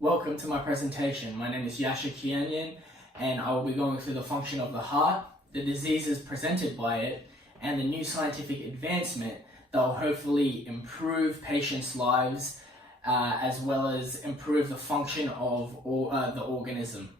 Welcome to my presentation. My name is Yasha Kianyan, and I will be going through the function of the heart, the diseases presented by it, and the new scientific advancement that will hopefully improve patients' lives as well as improve the function of the organism.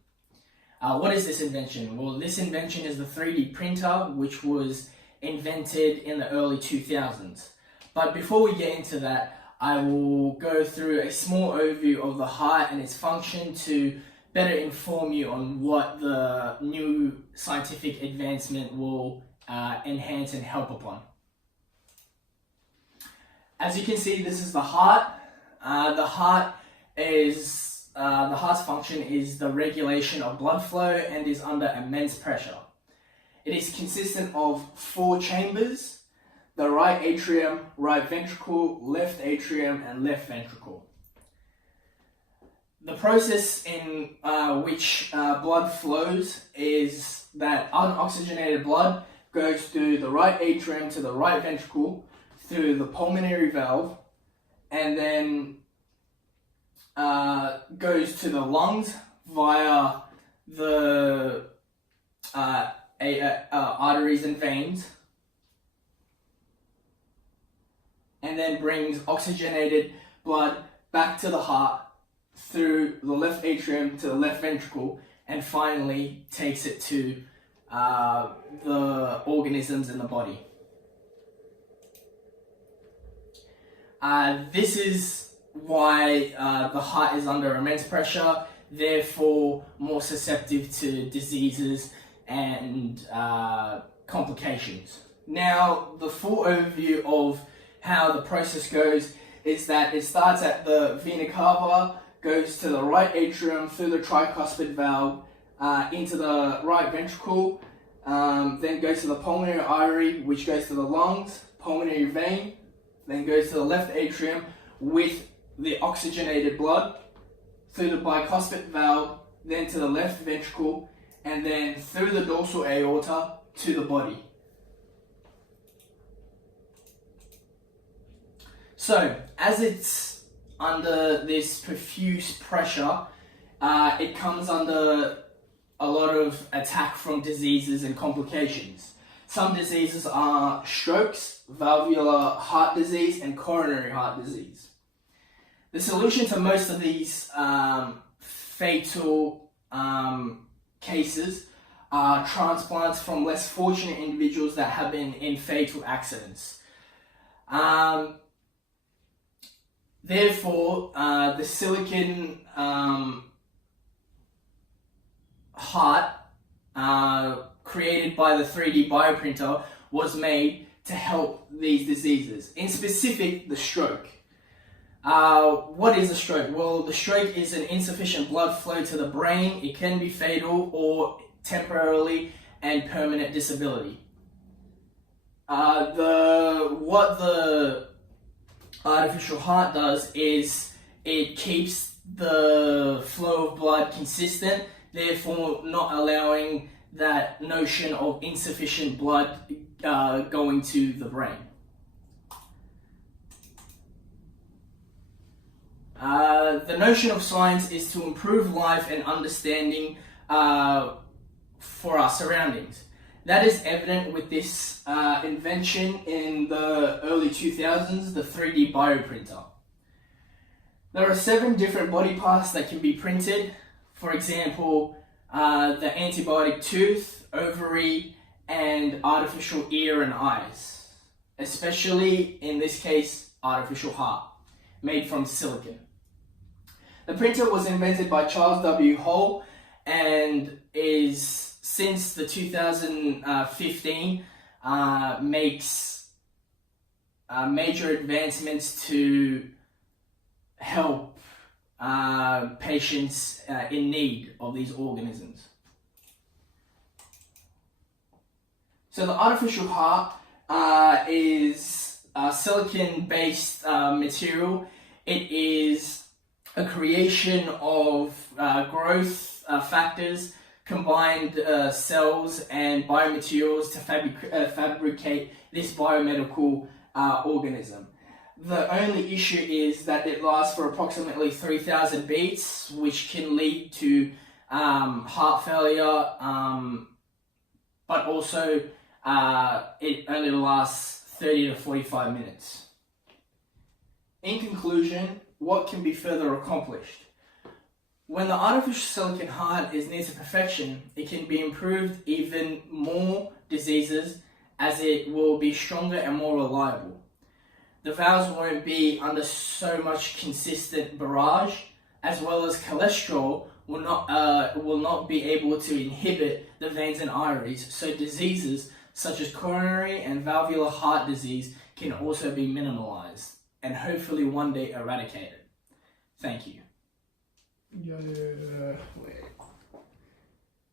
What is this invention? Well, this invention is the 3D printer, which was invented in the early 2000s. But before we get into that, I will go through a small overview of the heart and its function to better inform you on what the new scientific advancement will enhance and help upon. As you can see, this is the heart. The heart's function is the regulation of blood flow and is under immense pressure. It is consistent of 4 chambers: the right atrium, right ventricle, left atrium, and left ventricle. The process in which blood flows is that unoxygenated blood goes through the right atrium to the right ventricle through the pulmonary valve, and then goes to the lungs via the arteries and veins, and then brings oxygenated blood back to the heart through the left atrium to the left ventricle, and finally takes it to the organisms in the body. This is why the heart is under immense pressure, therefore more susceptible to diseases and complications. Now, the full overview of how the process goes is that it starts at the vena cava, goes to the right atrium through the tricuspid valve into the right ventricle, then goes to the pulmonary artery, which goes to the lungs, pulmonary vein, then goes to the left atrium with the oxygenated blood, through the bicuspid valve, then to the left ventricle, and then through the dorsal aorta to the body. So, as it's under this profuse pressure, it comes under a lot of attack from diseases and complications. Some diseases are strokes, valvular heart disease, and coronary heart disease. The solution to most of these fatal cases are transplants from less fortunate individuals that have been in fatal accidents. Therefore, the silicon heart created by the 3D bioprinter was made to help these diseases, in specific the stroke. What is a stroke? Well, the stroke is an insufficient blood flow to the brain. It can be fatal or temporarily and permanent disability. What the artificial heart does is it keeps the flow of blood consistent, therefore not allowing that notion of insufficient blood going to the brain. The notion of science is to improve life and understanding for our surroundings. That is evident with this invention in the early 2000s, the 3D bioprinter. There are 7 different body parts that can be printed. For example, the antibiotic tooth, ovary, and artificial ear and eyes. Especially, in this case, artificial heart, made from silicon. The printer was invented by Charles W. Hull and is, since the 2015, makes major advancements to help patients in need of these organisms. So the artificial heart is a silicon-based material. It is a creation of growth factors, combined cells and biomaterials to fabricate this biomedical organism. The only issue is that it lasts for approximately 3,000 beats, which can lead to heart failure, but also it only lasts 30 to 45 minutes. In conclusion, what can be further accomplished? When the artificial silicone heart is near to perfection, it can be improved even more diseases, as it will be stronger and more reliable. The valves won't be under so much consistent barrage, as well as cholesterol will not be able to inhibit the veins and arteries, so diseases such as coronary and valvular heart disease can also be minimalized and hopefully one day eradicated. Thank you. Yeah. Wait.